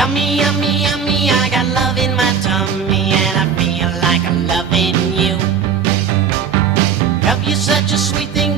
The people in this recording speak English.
Yummy, yummy, yummy, I got love in my tummy, and I feel like I'm loving you. Love you such a sweet thing